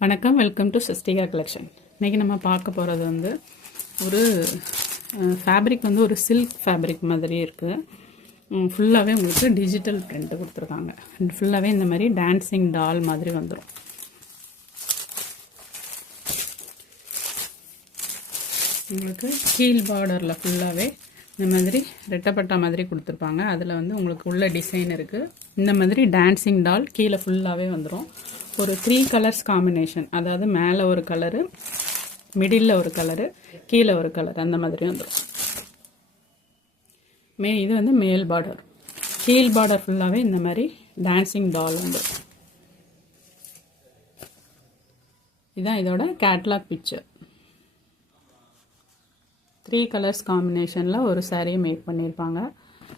வணக்கம், welcome to Sastika collection. இன்றைக்கி நம்ம பார்க்க போகிறது வந்து ஒரு ஃபேப்ரிக் வந்து ஒரு சில்க் ஃபேப்ரிக் மாதிரி இருக்குது. ஃபுல்லாகவே உங்களுக்கு டிஜிட்டல் பிரிண்ட் கொடுத்துருக்காங்க. ஃபுல்லாகவே இந்த மாதிரி டான்ஸிங் டால் மாதிரி வந்துடும். உங்களுக்கு கீழ் பார்டரில் ஃபுல்லாகவே இந்த மாதிரி ரெட்டப்பட்டா மாதிரி கொடுத்துருப்பாங்க. அதில் வந்து உங்களுக்கு உள்ள டிசைன் இருக்குது. இந்த மாதிரி டான்ஸிங் டால் கீழே ஃபுல்லாகவே வந்துடும். ஒரு 3 கலர்ஸ் காம்பினேஷன், அதாவது மேலே ஒரு கலரு, மிடில் ஒரு கலரு, கீழே ஒரு கலர், அந்த மாதிரி வந்துடும். இது வந்து மேல் பார்டர். கீழ் பார்டர் ஃபுல்லாகவே இந்த மாதிரி டான்ஸிங் டால் வந்துடும். இதுதான் இதோட கேட்லாக் பிக்சர். 3 கலர்ஸ் காம்பினேஷனில் ஒரு சாரியை மேக் பண்ணியிருப்பாங்க.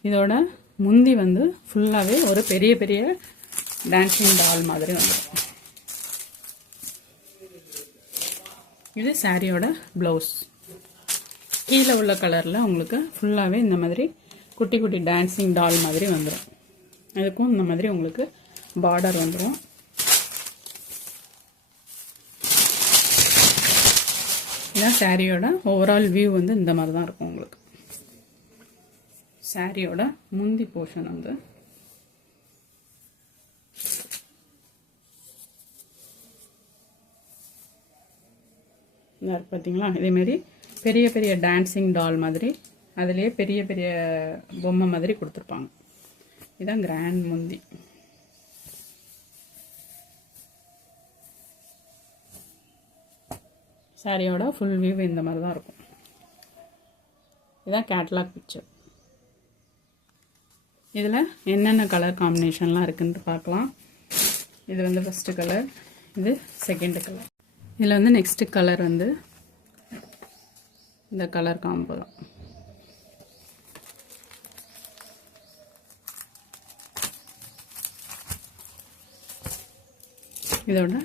இதோட முந்தி வந்து ஃபுல்லாகவே ஒரு பெரிய பெரிய டான்ஸிங் டால் மாதிரி வந்துடும். இது சாரியோட ப்ளவுஸ். கீழே உள்ள கலரில் உங்களுக்கு ஃபுல்லாகவே இந்த மாதிரி குட்டி குட்டி டான்ஸிங் டால் மாதிரி வந்துடும். அதுக்கும் இந்த மாதிரி உங்களுக்கு பார்டர் வந்துடும். இதான் சாரியோட ஓவரால் வியூ வந்து இந்த மாதிரி தான் இருக்கும். உங்களுக்கு சாரியோட முந்தி போர்ஷன் வந்து பார்த்தீங்களா, இதேமாரி பெரிய பெரிய டான்ஸிங் டால் மாதிரி, அதுலேயே பெரிய பெரிய பொம்மை மாதிரி கொடுத்துருப்பாங்க. இதுதான் கிராண்ட் முந்தி. சாரியோட ஃபுல் வியூ இந்த மாதிரி தான் இருக்கும். இதுதான் கேட்லாக் பிக்சர். இதில் என்னென்ன கலர் காம்பினேஷன்லாம் இருக்குதுன்னு பார்க்கலாம். இது வந்து ஃபஸ்ட்டு கலர், இது செகண்ட் கலர். இதில் வந்து நெக்ஸ்ட்டு கலர் வந்து இந்த கலர் காம்போ தான். இதோட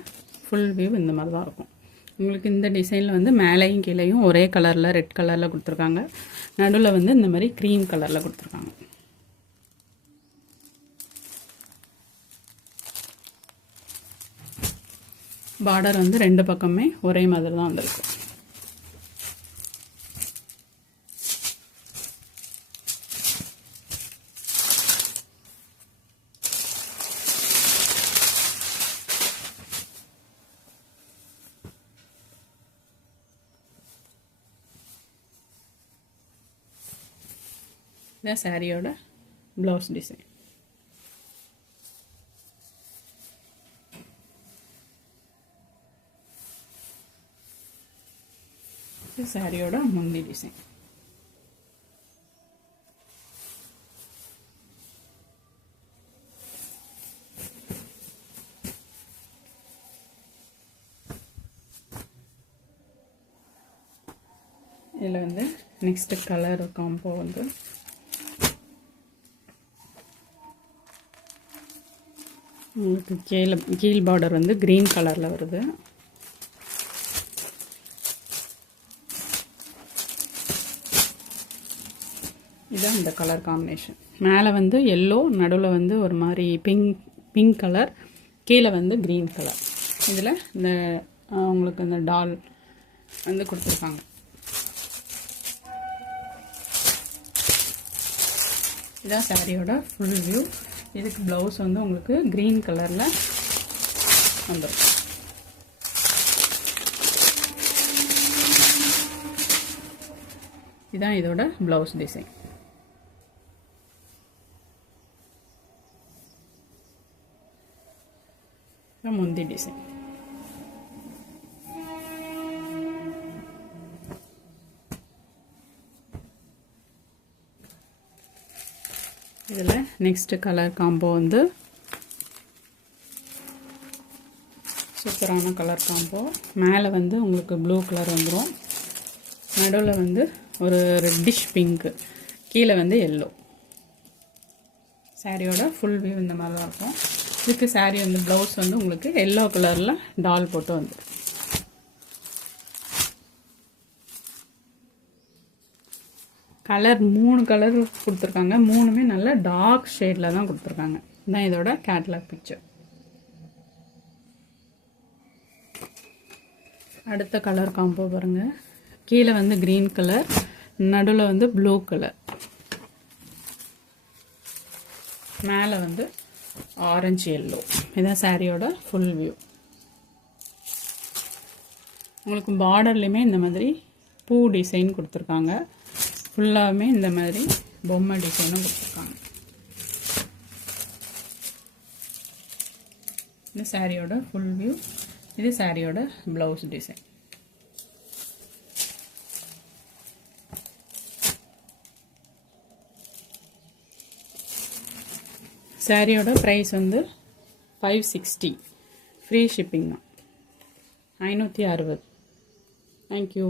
ஃபுல் வியூ இந்த மாதிரி தான் இருக்கும். உங்களுக்கு இந்த டிசைனில் வந்து மேலேயும் கீழேயும் ஒரே கலரில் ரெட் கலரில் கொடுத்துருக்காங்க. நடுவில் வந்து இந்த மாதிரி க்ரீம் கலரில் கொடுத்துருக்காங்க. பார்டர் வந்து ரெண்டு பக்கமே ஒரே மாதிரி தான் வந்திருக்கு. இதான் சாரியோட ப்ளவுஸ் டிசைன். சாரியோட முந்தி டிசைன். இதில் வந்து நெக்ஸ்ட் கலர் காம்போ வந்து உங்களுக்கு கீழ் பார்டர் வந்து க்ரீன் கலரில் வருது. இதுதான் இந்த கலர் காம்பினேஷன். மேலே வந்து எல்லோ, நடுவில் வந்து ஒரு மாதிரி பிங்க் கலர், கீழே வந்து க்ரீன் கலர். இதில் இந்த உங்களுக்கு இந்த டால் வந்து கொடுத்துருக்காங்க. இதுதான் சாரியோட ஃபுல் வியூ. இதுக்கு ப்ளவுஸ் வந்து உங்களுக்கு க்ரீன் கலரில் வந்துடும். இதுதான் இதோட ப்ளவுஸ் டிசைன். முந்தி டிசைன். இதில் நெக்ஸ்ட் கலர் காம்போ வந்து சூப்பரான கலர் காம்போ. மேலே வந்து உங்களுக்கு ப்ளூ கலர் வந்துடும். நடுவில் வந்து ஒரு ரெட்டிஷ் பிங்க்கு, கீழே வந்து எல்லோ. சாரியோட ஃபுல் வியூ இந்த மாதிரி தான் இருக்கும். இதுக்கு சாரீ வந்து ப்ளவுஸ் வந்து உங்களுக்கு எல்லோ கலரில் டால் போட்டு வந்துடும். கலர் 3 கலர் கொடுத்துருக்காங்க. 3மே நல்ல டார்க் ஷேடில் தான் கொடுத்துருக்காங்க. இதுதான் இதோட கேட்லாக் பிக்சர். அடுத்த கலர் காம்போ பாருங்கள். கீழே வந்து க்ரீன் கலர், நடுவில் வந்து ப்ளூ கலர், மேலே வந்து ஆரஞ்சு எல்லோ. இதுதான் சாரியோட ஃபுல் வியூ. உங்களுக்கு பார்டர்லேயுமே இந்த மாதிரி பூ டிசைன் கொடுத்துருக்காங்க. ஃபுல்லாகவுமே இந்த மாதிரி பொம்மை டிசைனும் கொடுத்துருக்காங்க. இது சாரியோட ஃபுல் வியூ. இது சாரியோட ப்ளவுஸ் டிசைன். சாரியோட ப்ரைஸ் வந்து 560. ஃப்ரீ ஷிப்பிங் தான். 560. தேங்க்யூ.